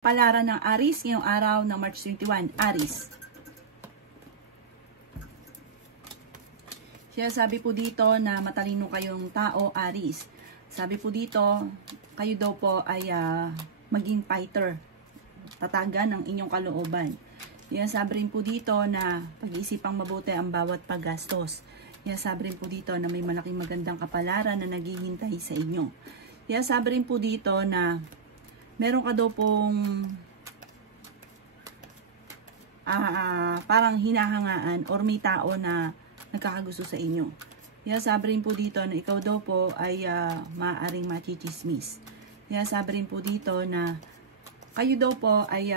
Palaran ng Aries ngayong araw ng March 21. Aries. Kaya sabi po dito na matalino kayong tao, Aries. Sabi po dito, kayo daw po ay maging fighter. Tatagan ang inyong kalooban. Kaya sabi rin po dito na pag-iisipang mabuti ang bawat paggastos. Kaya sabi rin po dito na may malaking magandang kapalaran na naghihintay sa inyo. Kaya sabi rin po dito na meron ka daw pong parang hinahangaan or may tao na nagkakagusto sa inyo. Kaya sabi rin po dito na ikaw daw po ay maaaring machichismis. Kaya sabi rin po dito na kayo daw po ay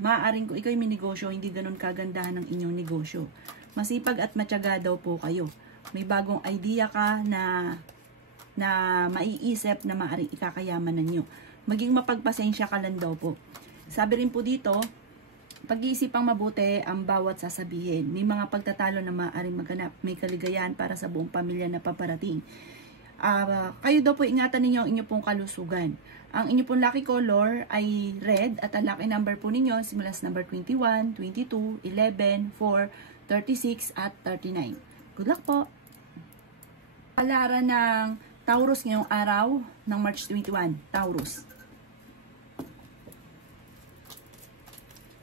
maaaring, kung ikaw may negosyo, hindi ganun kagandahan ng inyong negosyo. Masipag at matyaga daw po kayo. May bagong idea ka na maiisip na maaaring ikakayamanan nyo. Maging mapagpasensya ka lang daw po. Sabi rin po dito, pag-iisipang mabuti ang bawat sasabihin. May mga pagtatalo na maaaring maganap. May kaligayahan para sa buong pamilya na paparating. Kayo daw po ingatan ninyo ang inyo pong kalusugan. Ang inyo pong lucky color ay red at ang lucky number po ninyo simula sa number 21, 22, 11, 4, 36 at 39. Good luck po! Palaran ng Taurus ngayong araw ng March 21. Taurus.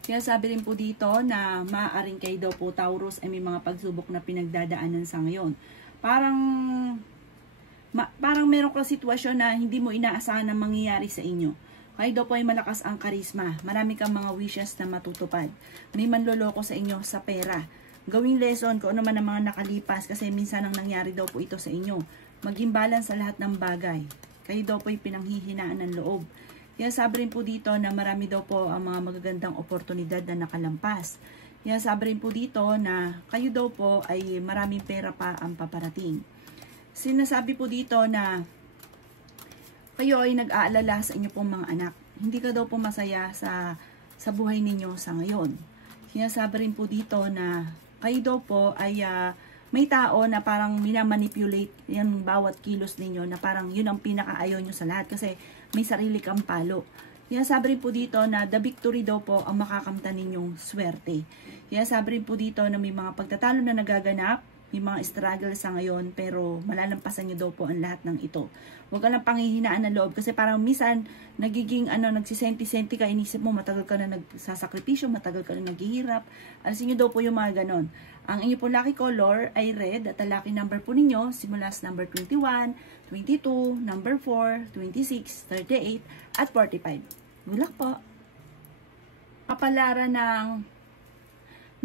Kaya sabi rin po dito na maaaring kayo daw po Taurus ay may mga pagsubok na pinagdadaanan sa ngayon. Parang meron kang sitwasyon na hindi mo inaasahan na mangyayari sa inyo. Kayo daw po ay malakas ang karisma. Marami kang mga wishes na matutupad. May manloloko sa inyo sa pera. Gawing lesson kung ano man ang mga nakalipas kasi minsan ang nangyari daw po ito sa inyo. Maging balance sa lahat ng bagay. Kayo daw po ay pinanghihinaan ng loob. Kaya sabi rin po dito na marami daw po ang mga magagandang oportunidad na nakalampas. Kaya sabi rin po dito na kayo daw po ay maraming pera pa ang paparating. Sinasabi po dito na kayo ay nag-aalala sa inyo pong mga anak. Hindi ka daw po masaya sa buhay ninyo sa ngayon. Kaya sabi rin po dito na kayo daw po ay may tao na parang minamanipulate yung bawat kilos ninyo na parang yun ang pinakaayaw nyo sa lahat kasi may sarili kang palo. Kaya sabi rin po dito na the victory daw po ang makakamtan ninyong swerte. Kaya sabi rin po dito na may mga pagtatalo na nagaganap, may mga struggle sa ngayon pero malalampasan nyo daw po ang lahat ng ito. Huwag ka lang panghihinaan ng loob kasi parang minsan nagiging nagsisenti-senti ka, inisip mo matagal ka na nagsasakripisyo, matagal ka na naghihirap. Alisin nyo daw po yung mga ganon. Ang inyo po lucky color ay red at ang lucky number po ninyo simula sa number 21, 22, number 4, 26, 38 at 45. Good luck po! Kapalaran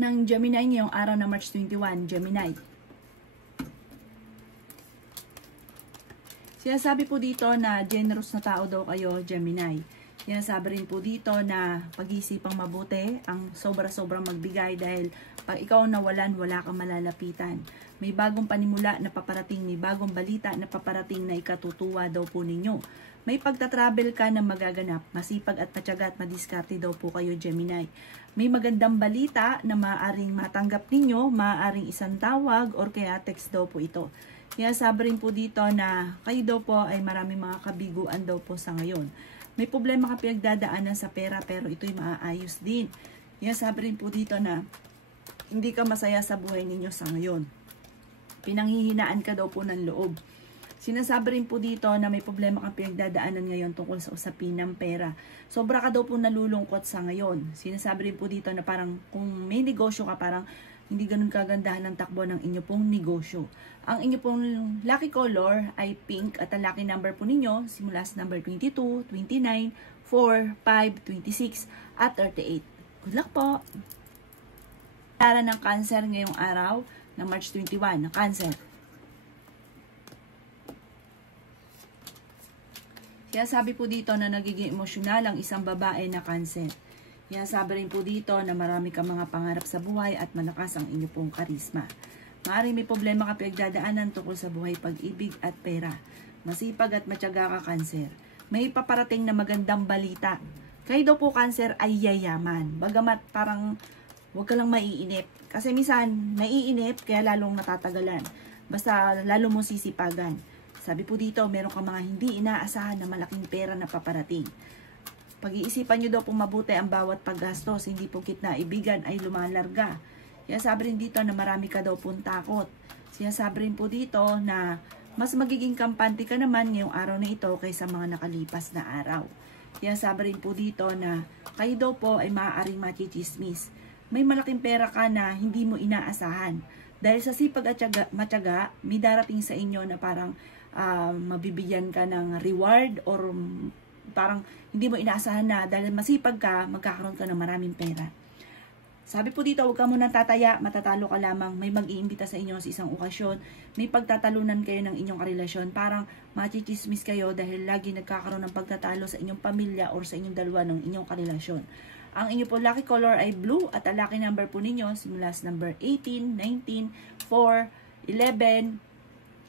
ng Gemini ngayong araw na March 21, Gemini. Sinasabi po dito na generous na tao daw kayo, Gemini. Sinasabi rin po dito na pag-iisipang mabuti ang sobra-sobrang magbigay dahil pag ikaw nawalan, wala kang malalapitan. May bagong panimula na paparating, may bagong balita na paparating na ikatutuwa daw po ninyo. May pagtatravel ka na magaganap, masipag at matyaga at madiskarte daw po kayo, Gemini. May magandang balita na maaaring matanggap ninyo, maaaring isang tawag or kaya text daw po ito. Kaya sabi rin po dito na kayo daw po ay maraming mga kabiguan daw po sa ngayon. May problema ka pinagdadaanan sa pera pero ito'y maaayos din. Kaya sabi rin po dito na hindi ka masaya sa buhay ninyo sa ngayon. Pinanghihinaan ka daw po ng loob. Sinasabi rin po dito na may problema kang pinagdadaanan ngayon tungkol sa usapin ng pera. Sobra ka daw po nalulungkot sa ngayon. Sinasabi rin po dito na parang kung may negosyo ka parang hindi ganun kagandahan ng takbo ng inyo pong negosyo. Ang inyo pong lucky color ay pink at ang lucky number po ninyo simula sa number 22, 29, 4, 5, 26 at 38. Good luck po! Palaran ng Cancer ngayong araw ng March 21 na Cancer. Kaya sabi po dito na nagiging emosyonal ang isang babae na Cancer. Kaya sabi rin po dito na marami kang mga pangarap sa buhay at malakas ang inyo pong karisma. Maaaring may problema ka pinagdadaanan tungkol sa buhay, pag-ibig at pera. Masipag at matyaga ka, Cancer. May paparating na magandang balita. Kayo daw po, Cancer, ay yayaman. Bagamat parang huwag ka lang maiinip. Kasi minsan, maiinip kaya lalong natatagalan. Basta lalo mo sisipagan. Sabi po dito, meron ka mga hindi inaasahan na malaking pera na paparating. Pag-iisipan nyo daw po mabuti ang bawat paggastos, hindi po kitnaibigan ay lumalarga. Sinasabi rin dito na marami ka daw pong takot. Sinasabi rin po dito na mas magiging kampante ka naman ngayong araw na ito kaysa mga nakalipas na araw. Sinasabi rin po dito na kayo daw po ay maaaring machichismis. May malaking pera ka na hindi mo inaasahan. Dahil sa sipag at matyaga, may darating sa inyo na parang mabibigyan ka ng reward or parang hindi mo inaasahan na dahil masipag ka, magkakaroon ka ng maraming pera. Sabi po dito, huwag ka munang tataya, matatalo ka lamang. May mag-iimbita sa inyo sa isang okasyon. May pagtatalunan kayo ng inyong karelasyon. Parang machichismis kayo dahil lagi nagkakaroon ng pagtatalo sa inyong pamilya or sa inyong dalawa ng inyong karelasyon. Ang inyo po lucky color ay blue at ang lucky number po ninyo simula sa number 18, 19, 4, 11,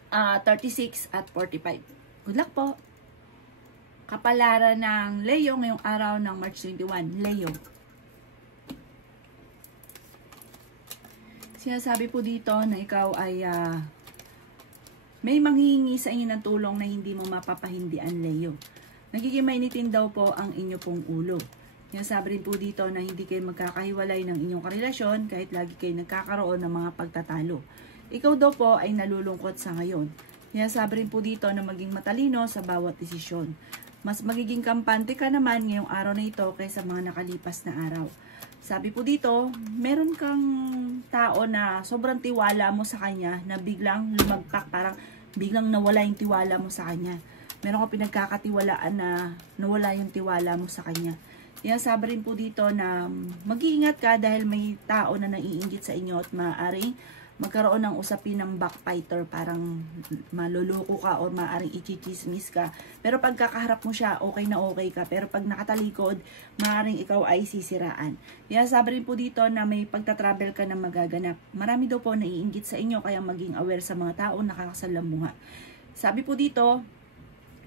36 at 45. Good luck po! Kapalaran ng Leo ngayong araw ng March 21. Leo. Sinasabi po dito na ikaw ay may manghihingi sa inyo ng tulong na hindi mo mapapahindian, Leo. Nagiging mainitin daw po ang inyo pong ulo. Sinasabi rin po dito na hindi kayo magkakahiwalay ng inyong karelasyon kahit lagi kayo nagkakaroon ng mga pagtatalo. Ikaw daw po ay nalulungkot sa ngayon. Sinasabi rin po dito na maging matalino sa bawat desisyon. Mas magiging kampante ka naman ngayong araw na ito kaysa mga nakalipas na araw. Sabi po dito, meron kang tao na sobrang tiwala mo sa kanya na biglang lumagpak, parang biglang nawala yung tiwala mo sa kanya. Meron kang pinagkakatiwalaan na nawala yung tiwala mo sa kanya. Sabi rin po dito na mag-iingat ka dahil may tao na naiinggit sa inyo at maaaring magkaroon ng usapin ng backbiter, parang maluloko ka o maaaring ichichismis ka. Pero pag kakaharap mo siya, okay na okay ka. Pero pag nakatalikod, maaaring ikaw ay sisiraan. Sabi rin po dito na may pagtatravel ka na magaganap. Marami daw po naiinggit sa inyo kaya maging aware sa mga tao nakakasalamuha. Sabi po dito,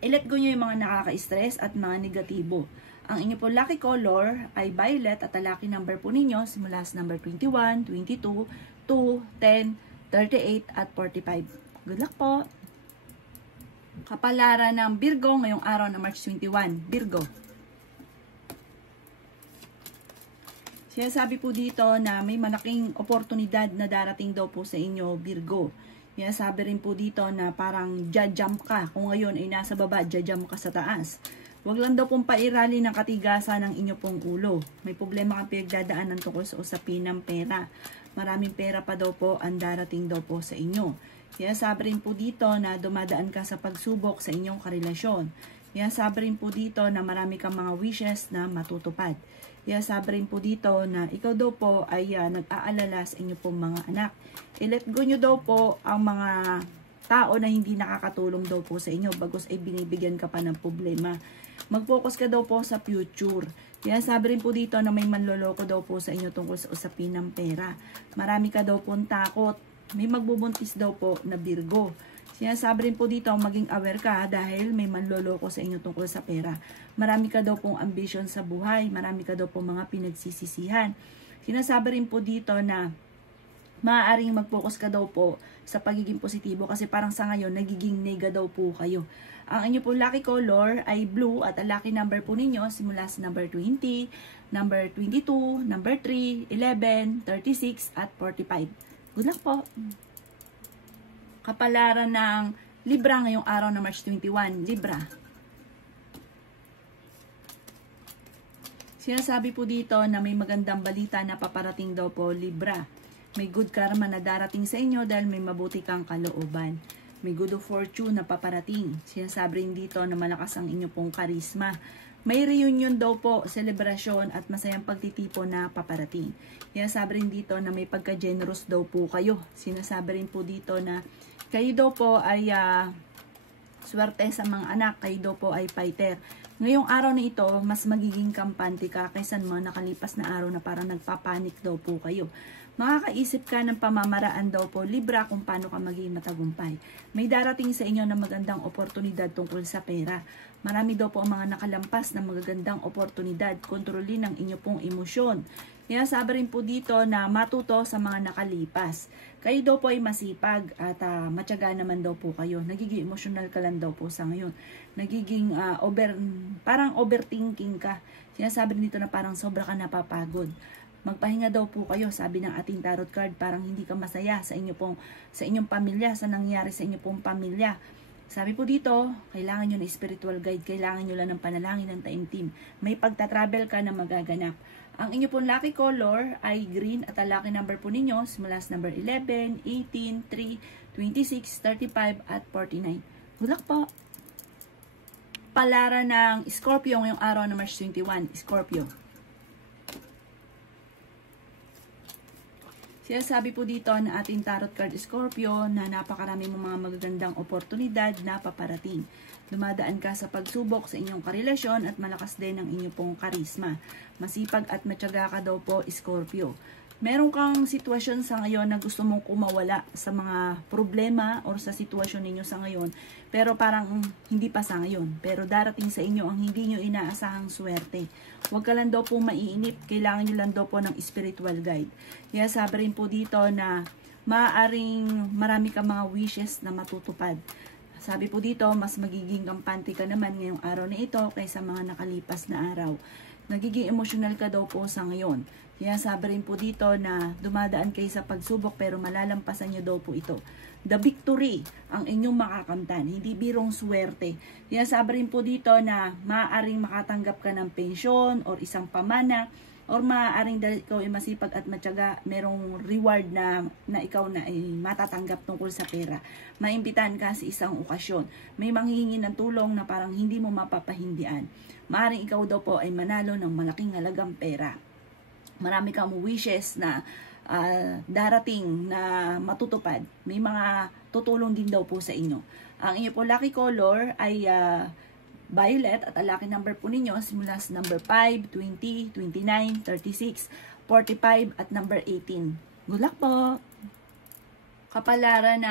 i-let go nyo yung mga nakaka-stress at mga negatibo. Ang inyo po lucky color ay violet at ang lucky number po ninyo simula sa number 21, 22, 2, 10, 38 at 45. Good luck po! Kapalaran ng Virgo ngayong araw na March 21. Virgo. Sinasabi po dito na may malaking oportunidad na darating daw po sa inyo, Virgo. Sinasabi rin po dito na parang jump ka. Kung ngayon ay nasa baba, jump ka sa taas. Huwag lang daw pong pairali ng katigasan ng inyo pong ulo. May problema kang pinagdadaanan tungkol sa usapin ng pera. Maraming pera pa daw po ang darating daw po sa inyo. Sabi rin po dito na dumadaan ka sa pagsubok sa inyong karelasyon. Sabi rin po dito na marami kang mga wishes na matutupad. Sabi rin po dito na ikaw daw po ay nag-aalala sa inyo pong mga anak. I-let go nyo daw po ang mga tao na hindi nakakatulong daw po sa inyo bagos ay binibigyan ka pa ng problema. Mag-focus ka daw po sa future. Sabi rin po dito na may manloloko daw po sa inyo tungkol sa usapin ng pera. Marami ka daw pong takot. May magbubuntis daw po na Virgo. Sinasabi rin po dito maging aware ka dahil may manloloko sa inyo tungkol sa pera. Marami ka daw pong ambition sa buhay. Marami ka daw pong mga pinagsisisihan. Sinasabi rin po dito na maaaring mag-focus ka daw po sa pagiging positibo kasi parang sa ngayon nagiging nega daw po kayo. Ang inyo po lucky color ay blue at ang lucky number po ninyo simula sa number 20, number 22, number 3, 11, 36 at 45. Good luck po! Kapalaran ng Libra ngayong araw na March 21. Libra. Sinasabi po dito na may magandang balita na paparating daw po, Libra. May good karma na darating sa inyo dahil may mabuti kang kalooban. May good fortune na paparating. Sinasabi rin dito na malakas ang inyo pong karisma. May reunion daw po, selebrasyon at masayang pagtitipon na paparating. Sinasabi rin dito na may pagka-generous daw po kayo. Sinasabi rin po dito na kayo daw po ay swerte sa mga anak. Kayo daw po ay fighter. Ngayong araw na ito, mas magiging kampante ka kaysa mga nakalipas na araw na parang nagpapanik daw po kayo. Makakaisip ka ng pamamaraan daw po, Libra, kung paano ka maging matagumpay. May darating sa inyo na magandang oportunidad tungkol sa pera. Marami daw po ang mga nakalampas na magagandang oportunidad. Kontrolin ang inyo pong emosyon. Kaya sabi rin po dito na matuto sa mga nakalipas. Kayo daw po ay masipag at matyaga naman daw po kayo. Nagiging emotional ka lang daw po sa ngayon. Nagiging parang overthinking ka. Sinasabi dito na parang sobra ka napapagod. Magpahinga daw po kayo, sabi ng ating tarot card, parang hindi ka masaya sa inyong pamilya, sa nangyayari sa inyong pong pamilya. Sabi po dito, kailangan nyo ng spiritual guide, kailangan nyo lang ng panalangin ng taimtim. May pagta-travel ka na magaganap. Ang inyo pong lucky color ay green at ang lucky number po ninyo simula sa number 11, 18, 3, 26, 35 at 49. Good luck po! Palara ng Scorpio ngayong araw na March 21, Scorpio. Sinasabi po dito na ating tarot card Scorpio na napakarami mong mga magagandang oportunidad na paparating. Dumadaan ka sa pagsubok sa inyong karelasyon at malakas din ang inyong pong karisma. Masipag at matyaga ka daw po Scorpio. Meron kang sitwasyon sa ngayon na gusto mong kumawala sa mga problema or sa sitwasyon ninyo sa ngayon, pero parang hindi pa sa ngayon. Pero darating sa inyo ang hindi nyo inaasahang swerte. Huwag ka lang daw po maiinip, kailangan nyo lang daw po ng spiritual guide. Kaya sabi rin po dito na maaaring marami kang mga wishes na matutupad. Sabi po dito, mas magiging kampante ka naman ngayong araw na ito kaysa mga nakalipas na araw. Nagiging emotional ka daw po sa ngayon. Kaya sabi rin po dito na dumadaan kayo sa pagsubok pero malalampasan nyo daw po ito. The victory ang inyong makakamtan, hindi birong swerte. Kaya sabi rin po dito na maaaring makatanggap ka ng pensyon or isang pamana or maaaring dahil ikaw ay masipag at matyaga, merong reward na ikaw na ay matatanggap tungkol sa pera. Maimbitahan ka sa isang okasyon. May manghihingi ng tulong na parang hindi mo mapapahindian. Maaaring ikaw daw po ay manalo ng malaking halagang pera. Marami kang wishes na darating na matutupad. May mga tutulong din daw po sa inyo. Ang inyo po lucky color ay violet at ang lucky number po ninyo simula sa number 5, 20, 29, 36, 45 at number 18. Good luck po! Kapalaran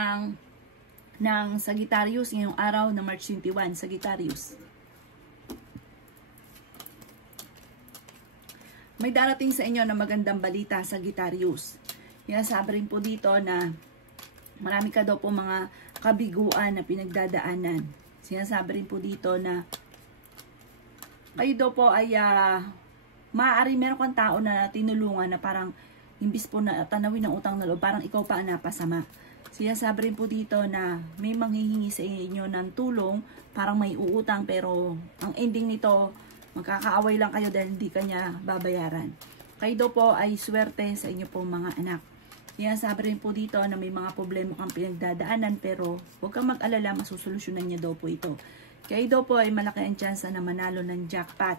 ng Sagittarius ngayong araw na March 21, Sagittarius. May darating sa inyo na magandang balita, Sagittarius. Sabi rin po dito na marami ka daw po mga kabiguan na pinagdadaanan. Sinasabi rin po dito na kayo daw po ay maaari meron kang tao na tinulungan na parang imbis po na tanawin ng utang na loob, parang ikaw pa ang napasama. Sinasabi rin po dito na may manghihingi sa inyo ng tulong, parang may uutang pero ang ending nito magkakaaway lang kayo dahil hindi kanya babayaran. Kayo daw po ay swerte sa inyo pong mga anak. Sabi rin po dito na may mga problema kang pinagdadaanan pero huwag kang mag-alala, masusolusyonan niya daw po ito. Kayo daw po ay malaki ang tsansa na manalo ng jackpot.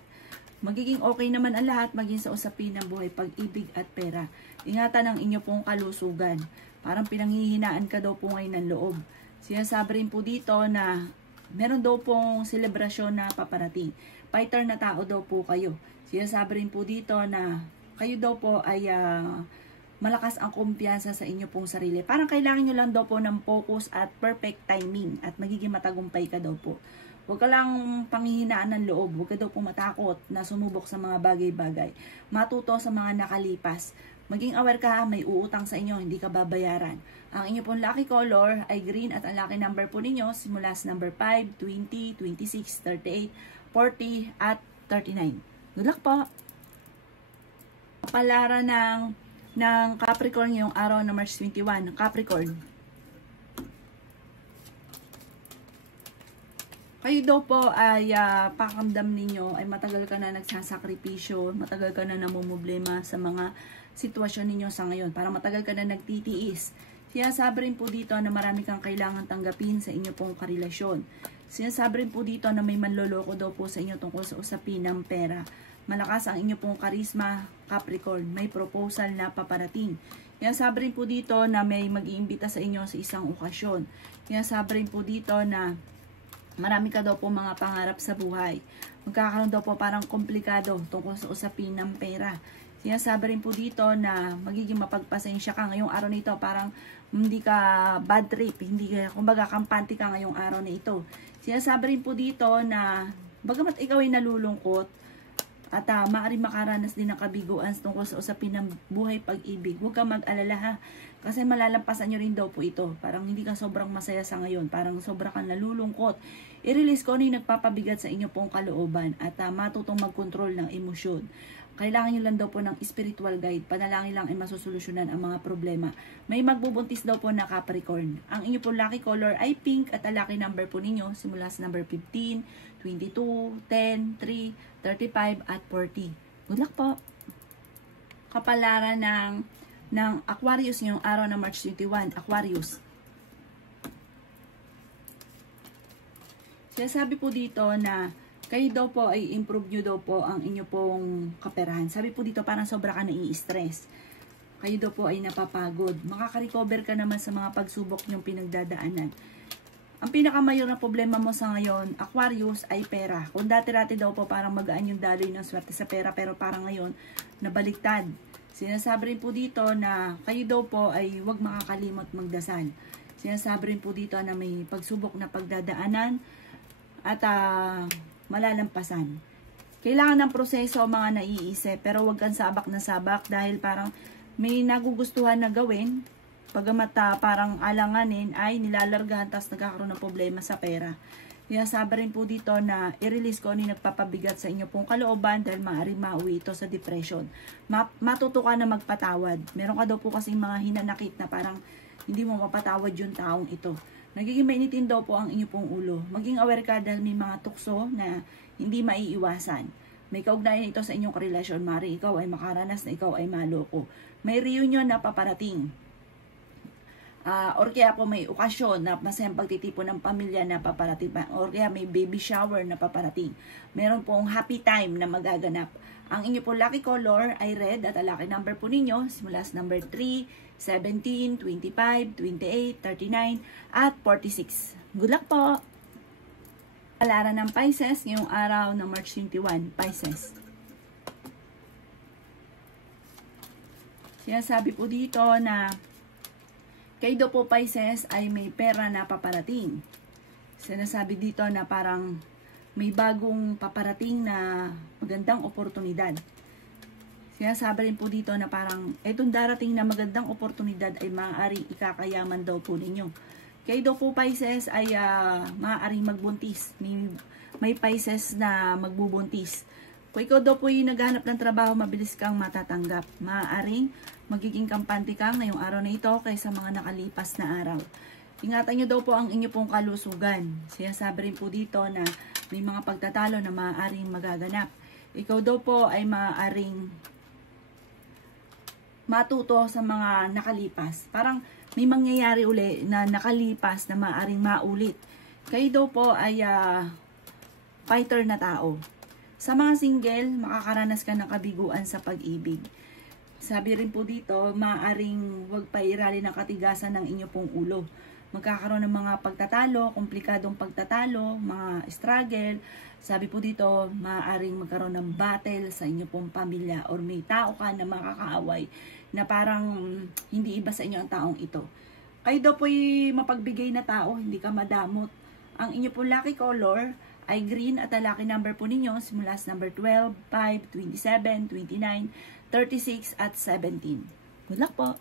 Magiging okay naman ang lahat, maging sa usapin ng buhay, pag-ibig at pera. Ingatan ang inyo pong kalusugan. Parang pinanghihinaan ka daw po ngayon ng loob. Sinasabi rin po dito na meron daw pong selebrasyon na paparating. Fighter na tao daw po kayo. Sinasabi rin po dito na kayo daw po ay malakas ang kumpiyansa sa inyo pong sarili. Parang kailangan nyo lang daw po ng focus at perfect timing at magiging matagumpay ka daw po. Huwag ka lang panghihinaan ng loob. Huwag ka daw po matakot na sumubok sa mga bagay-bagay. Matuto sa mga nakalipas. Maging aware ka, may uutang sa inyo, hindi ka babayaran. Ang inyo pong lucky color ay green at ang lucky number po ninyo simula sa number 5, 20, 26, 38, 40 at 39. Good luck po! Palara ng Capricorn ngayong araw na March 21. Capricorn. Kayo daw po ay pakiramdam ninyo ay matagal ka na nagsasakripisyo, matagal ka na namumblema sa mga sitwasyon ninyo sa ngayon. Para matagal ka na nagtitiis. Sinasabi rin po dito na marami kang kailangan tanggapin sa inyo pong karelasyon. Sinasabi rin po dito na may manloloko daw po sa inyo tungkol sa usapin ng pera. Malakas ang inyo pong karisma, Capricorn. May proposal na paparating. Sinasabi rin po dito na may mag-iimbita sa inyo sa isang okasyon. Sinasabi rin po dito na marami ka daw po mga pangarap sa buhay. Magkakaroon daw po parang komplikado tungkol sa usapin ng pera. Sinasabi rin po dito na magiging mapagpasensya ka ngayong araw nito. Parang hindi ka bad trip, hindi ka, kumbaga kampante ka ngayong araw na ito. Sinasabi rin po dito na Bagamat ikaw ay nalulungkot, at maaaring makaranas din ng kabiguan tungkol sa usapin ng buhay pag-ibig. Huwag kang mag-alala ha. Kasi malalampasan nyo rin daw po ito. Parang hindi ka sobrang masaya sa ngayon. Parang sobra kang nalulungkot. I-release ko ano yung nagpapabigat sa inyo pong kalooban. At matutong mag-control ng emosyon. Kailangan nyo lang daw po ng spiritual guide. Panalangin lang ay masusolusyonan ang mga problema. May magbubuntis daw po na Capricorn. Ang inyo po lucky color ay pink at ang lucky number po ninyo simula sa number 15, 22, 10, 3, 35 at 40. Good luck po. Kapalaran ng Aquarius ngayong araw na March 21. Aquarius. Sinasabi po dito na kayo daw po ay improve nyo daw po ang inyo pong kaperahan. Sabi po dito parang sobra ka nai-stress. Kayo daw po ay napapagod. Makaka-recover ka naman sa mga pagsubok nyong pinagdadaanan. Ang pinakamayor na problema mo sa ngayon, Aquarius, ay pera. Kung dati-dati daw po parang magaan yung daloy ng swerte sa pera, pero parang ngayon, nabaliktad. Sinasabi rin po dito na kayo daw po ay huwag makakalimot magdasal. Sinasabi rin po dito na may pagsubok na pagdadaanan at malalampasan. Kailangan ng proseso ang mga naiisip, pero huwag kang sabak na sabak dahil parang may nagugustuhan na gawin. Pagamat parang alanganin ay nilalargahan tapos nagkakaroon ng problema sa pera. Kaya sabi rin po dito na i-release ko ano yung nagpapabigat sa inyo pong kalooban dahil maaaring mauwi ito sa depression. Matuto ka na magpatawad. Meron ka daw po kasing mga hinanakit na parang hindi mo mapatawad yung taong ito. Nagiging mainitin daw po ang inyo pong ulo. Maging aware ka dahil may mga tukso na hindi maiiwasan. May kaugnayan ito sa inyong karelasyon. Mari ikaw ay makaranas na ikaw ay maloko. May reunion na paparating. Or kaya po may okasyon na masayang pagtitipon ng pamilya na paparating. Or kaya may baby shower na paparating. Meron pong happy time na magaganap. Ang inyo po lucky color ay red at ang lucky number po ninyo simula sa number 3, 17, 25, 28, 39, at 46. Good luck po! Palaran ng Pisces ngayong araw ng March 21, Pisces. Sinasabi po dito na kayo daw po Pisces ay may pera na paparating. Sinasabi dito na parang may bagong paparating na magandang oportunidad. Sinasabi rin po dito na parang itong darating na magandang oportunidad ay maaaring ikakayaman daw po ninyo. Kayo daw po Pisces ay maaaring magbuntis. May Pisces na magbubuntis. Kung ikaw daw po yung naghanap ng trabaho, mabilis kang matatanggap. Maaaring magiging kampante kang ngayong araw na ito kaysa mga nakalipas na araw. Ingatan nyo daw po ang inyo pong kalusugan. Sinasabi rin po dito na may mga pagtatalo na maaaring magaganap. Ikaw daw po ay maaaring matuto sa mga nakalipas. Parang may mangyayari uli na nakalipas na maaaring maulit. Kayo daw po ay fighter na tao. Sa mga single, makakaranas ka ng kabiguan sa pag-ibig. Sabi rin po dito, maaaring huwag pairali ng katigasan ng inyo pong ulo. Magkakaroon ng mga pagtatalo, komplikadong pagtatalo, mga struggle. Sabi po dito, maaaring magkaroon ng battle sa inyo pong pamilya or may tao ka na makakaaway na parang hindi iba sa inyo ang taong ito. Kayo daw po'y mapagbigay na tao, hindi ka madamot. Ang inyo pong lucky color ay green at ang lucky number po ninyo simula sa number 12, 5, 27, 29, 36 at 17. Good luck po!